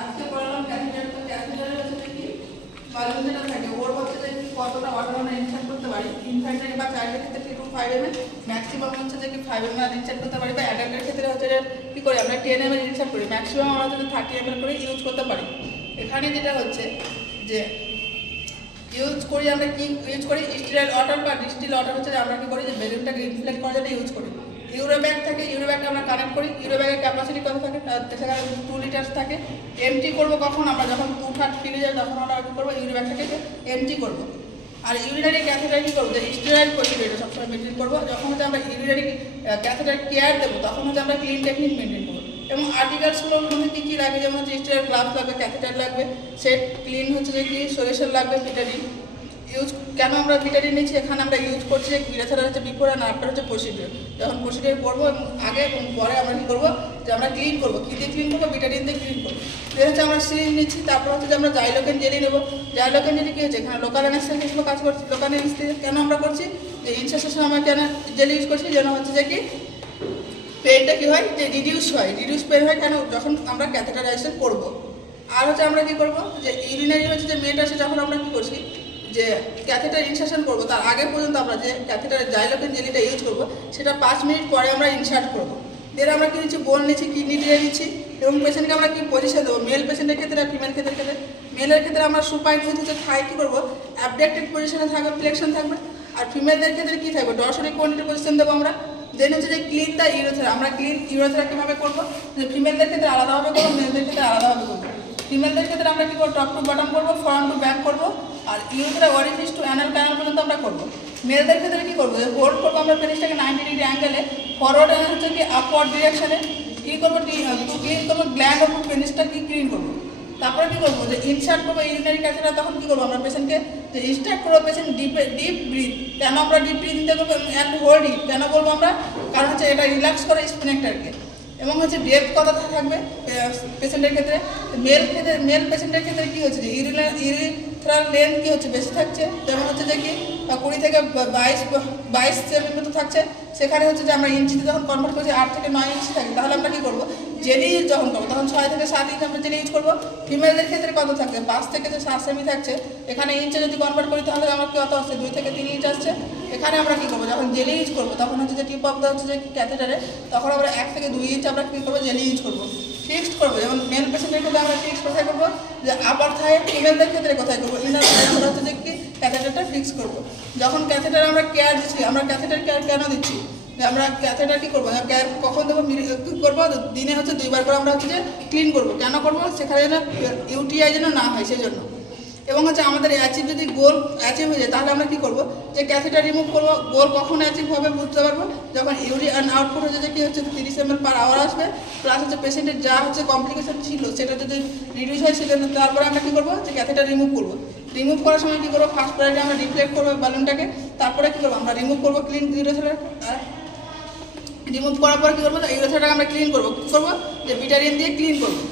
আজকে পড়ালাম ক্যাথেটার। তো ক্যাথেটারে হচ্ছে কি বালুন যেটা থাকে ওর হচ্ছে যে কতটা ওয়াটার আমরা ইনসার্ট করতে পারি। ইনফ্যান্টারি বা চাইল্ডের ক্ষেত্রে 3 to 5 ml, ম্যাক্সিমাম হচ্ছে যে কি 5 ml ইনসার্ট করতে পারি, বা অ্যাডাল্টের ক্ষেত্রে হচ্ছে যে কি করি আমরা 10 ml ইনসার্ট করি, ম্যাক্সিমাম আমরা হচ্ছে 30 ml করে ইউজ করতে পারি। এখানে যেটা হচ্ছে যে ইউজ করি আমরা কি ইউজ করি স্টিরাইল ওয়াটার বা ডিস্টিল ওয়াটার হচ্ছে আমরা কি করি যে বেলুনটাকে ইনফ্লেট করার জন্য ইউজ করি। ইউরো ব্যাগ থাকে, ইউরো ব্যাগটা আমরা কানেক্ট করি। ইউরো ব্যাগের ক্যাপাসিটি কত থাকে? সেখানে 2 লিটার থাকে। এমটি করবো কখন? আমরা যখন 2 ফিরে যাই তখন আমরা কী করবো ইউরো ব্যাগটাকে এমটি করবো। আর ইউরিনারি ক্যাথেটার কী করবো যে স্টেরাইল প্রসিডিউর সবসময় মেনটেন করবো। যখন হচ্ছে আমরা ইউরিনারি ক্যাথেটার কেয়ার দেবো তখন হচ্ছে আমরা ক্লিন টেকনিক মেনটেন করবো। এবং আর্টিকেলসগুলোর মধ্যে কী কী লাগে, যেমন হচ্ছে স্টেরাইল গ্লাভস লাগবে, ক্যাথেটার লাগবে, সেট ক্লিন হচ্ছে যে কি সলিউশন লাগবে, ভিটামিন ইউজ। কেন আমরা ভিটামিন নিচ্ছি এখানে আমরা ইউজ করছি যে ইউরেথারা হচ্ছে বিফোর আর আফটার হচ্ছে প্রসিডিউর। যখন প্রসিডিউর করবো এবং আগে এবং পরে আমরা কী করবো যে আমরা ক্লিন করবো। কী দিয়ে ক্লিন করবো? ভিটামিন দিয়ে ক্লিন করবো। এর হচ্ছে আমরা সিরিঞ্জ নিচ্ছি, তারপর হচ্ছে যে আমরা জাইলোকেন জেলি নেবো। জাইলোকেন জেলি কী হচ্ছে এখানে লোকাল অ্যানেস্থেসিয়া হিসেবে কাজ করছি। লোকাল অ্যানেস্থেসিয়া কেন আমরা করছি যে ইনসেশন আমরা কেন জেলি ইউজ করছি যেন হচ্ছে যে কি পেনটা কী হয় যে রিডিউস পেন হয় কেন যখন আমরা ক্যাথেটারাইজেশন করবো। আর হচ্ছে আমরা কী করবো যে ইউরিনারি হচ্ছে যে মেয়েটা আছে যখন আমরা কী করছি যে ক্যাথেটার ইনসার্শন করবো তার আগে পর্যন্ত আমরা যে ক্যাথেটার জাইলোকেন জেলিটা ইউজ করবো সেটা 5 মিনিট পরে আমরা ইনসার্ট করবো। দেন আমরা কী নিচ্ছি বোন নিচ্ছি, কিডনি দিয়ে নিচ্ছি এবং পেশেন্টকে আমরা কী পজিশন দেবো মেল পেশেন্টের ক্ষেত্রে আর ফিমেল ক্ষেত্রে। মেলের ক্ষেত্রে আমরা সুপাইন উইথ হচ্ছে থাই কী করবো অ্যাবডাক্টেড পজিশনে থাকবে, ফ্লেকশন থাকবে। আর ফিমেলদের ক্ষেত্রে কী থাকবে ডরসারি কোয়ান্টিটি পজিশন দেবো আমরা। দেন হচ্ছে যে ক্লিন দ্য ইউরোথেরা। আমরা ক্লিন ইউরোথেরা কীভাবে করবো যে ফিমেলদের ক্ষেত্রে আলাদাভাবে করবো, মেলদের ক্ষেত্রে আলাদাভাবে করবো। ফিমেলদের ক্ষেত্রে আমরা কী করবো টপ টু বটম করবো, ফ্রন্ট টু ব্যাক করবো, আর ইউরোথেরা ওরিফিস টু অ্যানাল ক্যানাল পর্যন্ত আমরা করবো। মেলদের ক্ষেত্রে কী করবো হোল্ড করবো আমরা পেনিসটাকে 90 ডিগ্রি অ্যাঙ্গেলে, ফরওয়ার্ড অ্যাঙ্গেল হচ্ছে কি আপওয়ার্ড ডিরেকশনে কী করবো ক্লিন করবো গ্ল্যান্ড অফ পেনিসটা কি ক্লিন করবো। তারপরে কী করবো যে ইনসার্ট করবো ইউরিনারি ক্যাথেটার। তখন কী করবো আমরা পেশেন্টকে যে স্টার্ট করবো পেশেন্ট ডিপ ব্রিথ। কেন আমরা ডিপ ব্রিথ নিতে করবো অ্যান্ড হোল্ড ইট কেন বলবো আমরা? কারণ হচ্ছে এটা রিল্যাক্স করে স্পিনেক্টারকে। এবং হচ্ছে ডেপথ কত থাকবে পেশেন্টের ক্ষেত্রে। মেল পেশেন্টের ক্ষেত্রে কী হচ্ছে যে ইউরিথ্রাল লেন্থ কী হচ্ছে বেশি থাকছে, যেমন হচ্ছে যে কি 20 থেকে 22 সেমি মতো থাকছে। সেখানে হচ্ছে যে আমরা ইঞ্চিতে যখন কনভার্ট করছি 8 থেকে 9 ইঞ্চি থাকে, তাহলে আমরা কী করবো জেলি ইউজ যখন করবো তখন 6 থেকে 7 ইঞ্চ আমরা জেলি ইউজ করবো। ফিমেলদের ক্ষেত্রে কত থাকছে 5 থেকে 7 সেমি থাকছে। এখানে ইঞ্চে যদি কনভার্ট করি তাহলে আমার কত আসছে 2 থেকে 3 ইঞ্চ আসছে। এখানে আমরা কী করবো যখন জেলি ইউজ করবো তখন হচ্ছে যে টিপ অফ দ্য হচ্ছে যে ক্যাথেটারে তখন আমরা 1 থেকে 2 ইঞ্চ আমরা কী করবো জেলি ইউজ করবো। ফিক্সড করবো যেমন মেল পেশেন্টের ক্ষেত্রে আমরা ফিক্সড কোথায় করবো যে আপার থাই, ফিমেলদের ক্ষেত্রে কোথায় করবো ইনার থাই আমরা হচ্ছে যে কি ক্যাথেটারটা ফিক্স করবো। যখন ক্যাথেটার আমরা কেয়ার দিচ্ছি, আমরা ক্যাথেটার কেয়ার কেন দিচ্ছি যে আমরা ক্যাথেটার কী করবো কেয়ার কখন দেবো কী করবো দিনে হচ্ছে 2 বার করে আমরা হচ্ছে যে ক্লিন করবো। কেন করবো? সেখানে যেন ইউটিআই যেন না হয় সেই জন্য। এবং হচ্ছে আমাদের অ্যাচিভ যদি গোল অ্যাচিভ হয়ে যায় তাহলে আমরা কী করবো যে ক্যাথেটার রিমুভ করবো। গোল কখন অ্যাচিভ হবে বুঝতে পারবো যখন ইউরিন আউটপুট হচ্ছে যে কী হচ্ছে 30 ml/h আসবে, প্লাস হচ্ছে পেশেন্টের যা হচ্ছে কমপ্লিকেশন ছিল সেটা যদি রিডিউস হয় সেজন্য তারপরে আমরা কী করবো যে ক্যাথেটার রিমুভ করবো। রিমুভ করার সময় কী করবো ফার্স্ট প্রায়োরিটি আমরা ডিফ্লেক্ট করবো বালুনটাকে, তারপরে কী করবো আমরা রিমুভ করবো ক্লিন ইউরোথেরা। রিমুভ করার পর কী করবো ইউরোথেরাটাকে আমরা ক্লিন করবো। কী করবো যে ভিটামিন দিয়ে ক্লিন করবো।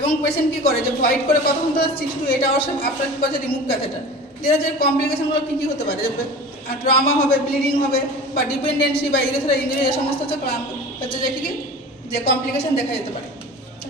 এবং পেশেন্ট কী করে যে ভয়েড করে কথা বলতে 6 to 8 আওয়ার্স আপনার কী করছে রিমুভ ক্যাথেটার। যেটা যে কমপ্লিকেশনগুলো কী হতে পারে যে ট্রমা হবে, ব্লিডিং হবে, বা ডিপেন্ডেন্সি বা ইউরোথেরা ইঞ্জুরি এই সমস্ত হচ্ছে যে কী যে কমপ্লিকেশন দেখা যেতে পারে।